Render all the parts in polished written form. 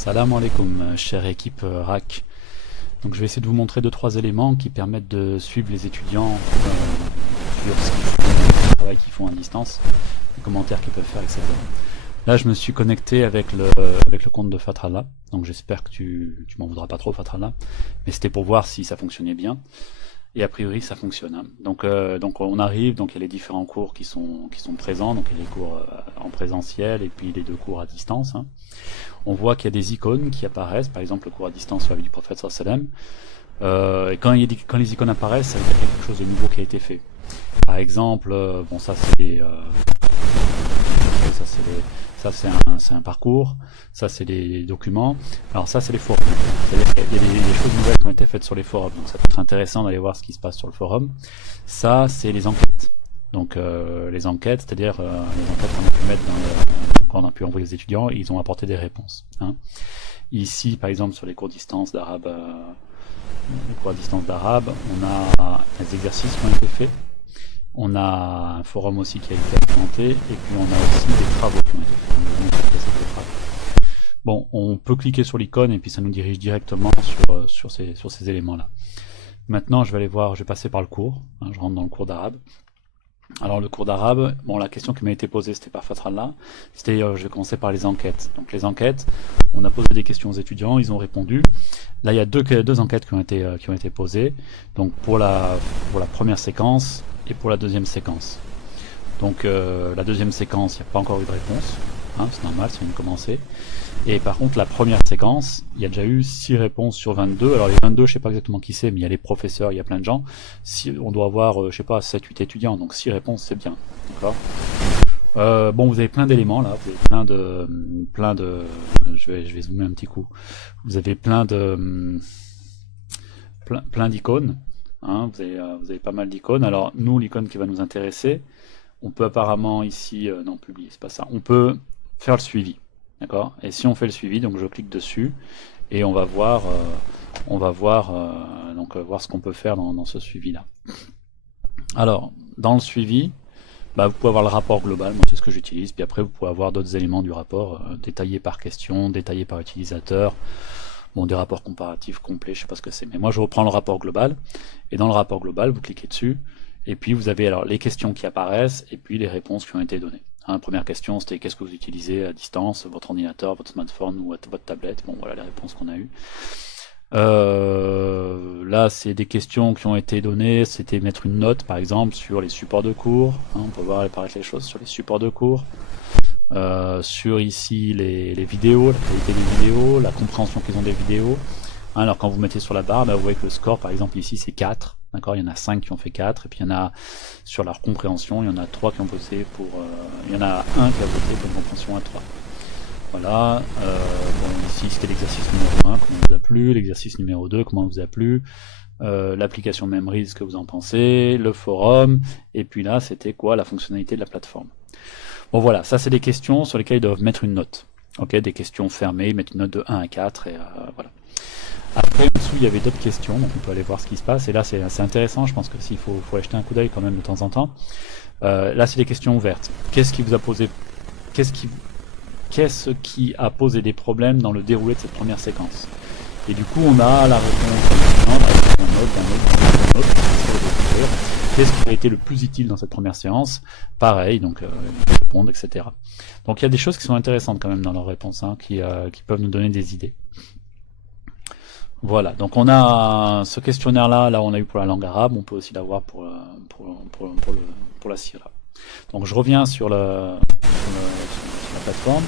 Salam alaikum, chère équipe RAC. Donc je vais essayer de vous montrer deux trois éléments qui permettent de suivre les étudiants sur ce qu'ils font, le travail qu'ils font à distance, les commentaires qu'ils peuvent faire, etc. Là je me suis connecté avec le compte de Fatrallah, donc j'espère que tu m'en voudras pas trop Fatrallah, mais c'était pour voir si ça fonctionnait bien. Et a priori ça fonctionne, hein. Donc on arrive, donc il y a les différents cours qui sont présents, donc il y a les cours en présentiel et puis les deux cours à distance, hein. On voit qu'il y a des icônes qui apparaissent, par exemple le cours à distance sur la vie du prophète sallam. Et quand les icônes apparaissent, ça veut dire qu'il y a quelque chose de nouveau qui a été fait. Par exemple, bon ça c'est un parcours, ça c'est les documents, alors ça c'est les forums. C'est-à-dire qu'il y a des choses nouvelles qui ont été faites sur les forums, donc ça peut être intéressant d'aller voir ce qui se passe sur le forum. Ça c'est les enquêtes. Donc les enquêtes, c'est-à-dire les enquêtes qu'on a pu mettre quand on a pu envoyer aux étudiants, ils ont apporté des réponses, hein. Ici, par exemple, sur les cours distance d'arabe, on a des exercices qui ont été faits, on a un forum aussi qui a été implémenté, et puis on a aussi des travaux qui ont été faits. Bon, on peut cliquer sur l'icône et puis ça nous dirige directement sur ces éléments-là. Maintenant, je vais passer par le cours, hein, je rentre dans le cours d'arabe. Alors le cours d'arabe, bon la question qui m'a été posée c'était par Fatrallah, c'était je vais commencer par les enquêtes. Donc les enquêtes, on a posé des questions aux étudiants, ils ont répondu. Là il y a deux enquêtes qui ont été posées, donc pour la première séquence et pour la deuxième séquence. Donc la deuxième séquence, il n'y a pas encore eu de réponse, hein, c'est normal, ça vient de commencer. Et par contre la première séquence, il y a déjà eu 6 réponses sur 22. Alors les 22, je sais pas exactement qui c'est, mais il y a les professeurs, il y a plein de gens. Si, on doit avoir, je sais pas, 7-8 étudiants, donc 6 réponses c'est bien. D'accord. Bon, vous avez plein d'éléments là, vous avez plein de, je vais zoomer un petit coup. Vous avez plein d'icônes, hein, vous avez pas mal d'icônes. Alors nous, l'icône qui va nous intéresser, on peut apparemment ici, non publier, c'est pas ça. On peut faire le suivi. D'accord. Et si on fait le suivi, donc je clique dessus et on va voir voir ce qu'on peut faire dans ce suivi-là. Alors, dans le suivi, vous pouvez avoir le rapport global, moi c'est ce que j'utilise, puis après vous pouvez avoir d'autres éléments du rapport, détaillés par question, détaillés par utilisateur, bon des rapports comparatifs complets, je sais pas ce que c'est, mais moi je reprends le rapport global, et dans le rapport global, vous cliquez dessus, et puis vous avez alors les questions qui apparaissent, et puis les réponses qui ont été données. Hein, première question, c'était qu'est-ce que vous utilisez à distance, votre ordinateur, votre smartphone ou votre tablette. Bon, voilà les réponses qu'on a eues. Là, c'est des questions qui ont été données. C'était mettre une note, par exemple, sur les supports de cours. Hein, on peut voir apparaître les choses sur les supports de cours. Sur ici les vidéos, la qualité des vidéos, la compréhension qu'ils ont des vidéos. Hein, alors quand vous mettez sur la barre, vous voyez que le score, par exemple, ici, c'est 4. D'accord, il y en a 5 qui ont fait 4, et puis il y en a, sur leur compréhension, il y en a 3 qui ont voté pour... il y en a un qui a voté pour une compréhension à 3. Voilà, bon, ici c'était l'exercice numéro 1, comment vous a plu, l'exercice numéro 2, comment vous a plu, l'application Memory, ce que vous en pensez, le forum, et puis là c'était quoi, la fonctionnalité de la plateforme. Bon voilà, ça c'est des questions sur lesquelles ils doivent mettre une note. Ok, des questions fermées, ils mettent une note de 1 à 4, et voilà. Après, en dessous, il y avait d'autres questions, donc on peut aller voir ce qui se passe. Et là, c'est assez intéressant, je pense que s'il faut aller jeter un coup d'œil quand même de temps en temps. Là, c'est des questions ouvertes. Qu'est-ce qui vous a posé... Qu'est-ce qui a posé des problèmes dans le déroulé de cette première séquence? Et du coup, on a la réponse d'un autre. Qu'est-ce qui a été le plus utile dans cette première séance? Pareil, donc répondre, etc. Donc il y a des choses qui sont intéressantes quand même dans leurs réponses, hein, qui peuvent nous donner des idées. Voilà, donc on a ce questionnaire-là, là on a eu pour la langue arabe, on peut aussi l'avoir pour la sira. Donc je reviens sur la plateforme.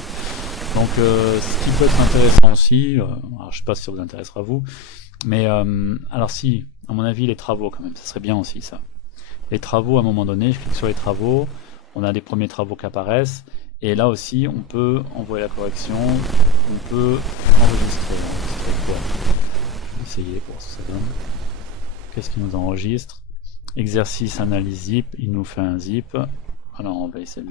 Donc ce qui peut être intéressant aussi, alors je sais pas si ça vous intéressera vous, mais alors si, à mon avis les travaux quand même, ça serait bien aussi ça. Les travaux à un moment donné, je clique sur les travaux, on a des premiers travaux qui apparaissent, et là aussi on peut envoyer la correction, on peut enregistrer quoi. Essayer pour ce que ça donne. Qu'est-ce qu'il nous enregistre? Exercice analyse zip, il nous fait un zip. Alors on va essayer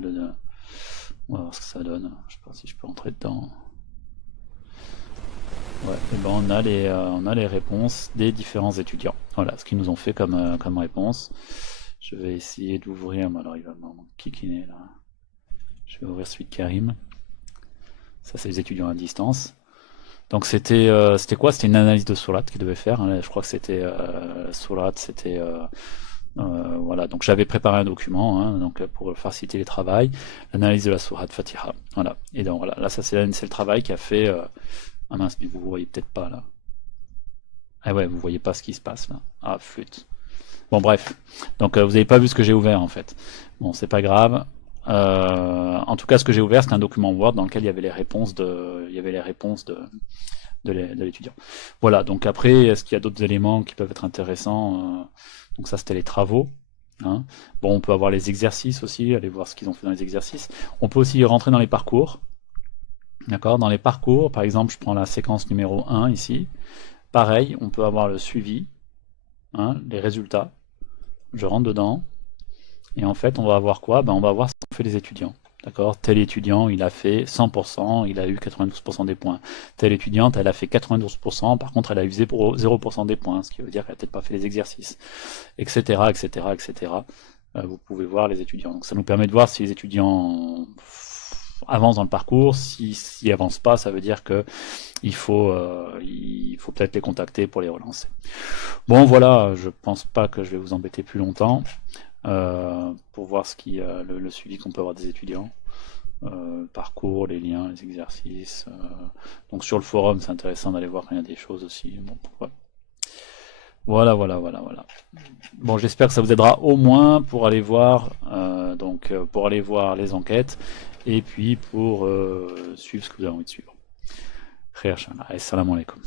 on va voir ce que ça donne. Je sais pas si je peux entrer dedans. Ouais, et ben on a les réponses des différents étudiants. Voilà ce qu'ils nous ont fait comme réponse. Je vais essayer d'ouvrir, alors il va m'enquiquiner là. Je vais ouvrir celui de Karim. Ça c'est les étudiants à distance. Donc c'était quoi? C'était une analyse de Solat qu'il devait faire, hein. Je crois que c'était Solat, c'était voilà. Donc j'avais préparé un document, hein, donc pour faciliter les travaux, l'analyse de la Sourate Fatiha. Voilà. Et donc voilà, là ça c'est le travail qui a fait. Ah mince, mais vous voyez peut-être pas là. Ah ouais, vous voyez pas ce qui se passe là. Ah flûte. Bon bref. Donc vous avez pas vu ce que j'ai ouvert en fait. Bon, c'est pas grave. En tout cas, ce que j'ai ouvert, c'est un document Word dans lequel il y avait les réponses de l'étudiant. Voilà, donc après, est-ce qu'il y a d'autres éléments qui peuvent être intéressants? Donc ça, c'était les travaux. Hein. Bon, on peut avoir les exercices aussi, aller voir ce qu'ils ont fait dans les exercices. On peut aussi rentrer dans les parcours. D'accord? Dans les parcours, par exemple, je prends la séquence numéro 1 ici. Pareil, on peut avoir le suivi, hein, les résultats. Je rentre dedans. Et en fait, on va avoir quoi? Ben, on va voir ce qu'ont fait les étudiants. D'accord? Tel étudiant, il a fait 100%, il a eu 92% des points. Telle étudiante, elle a fait 92%, par contre, elle a eu 0% des points, ce qui veut dire qu'elle n'a peut-être pas fait les exercices, etc., etc., etc. Vous pouvez voir les étudiants. Donc ça nous permet de voir si les étudiants avancent dans le parcours. S'ils n'avancent pas, ça veut dire que il faut peut-être les contacter pour les relancer. Bon, voilà, je pense pas que je vais vous embêter plus longtemps. Pour voir le suivi qu'on peut avoir des étudiants, parcours, les liens, les exercices. Donc sur le forum, c'est intéressant d'aller voir quand il y a des choses aussi. Bon, voilà. Voilà. Bon, j'espère que ça vous aidera au moins pour aller voir, pour aller voir les enquêtes et puis pour suivre ce que vous avez envie de suivre. Khair, Inch'Allah. Assalamu alaikum.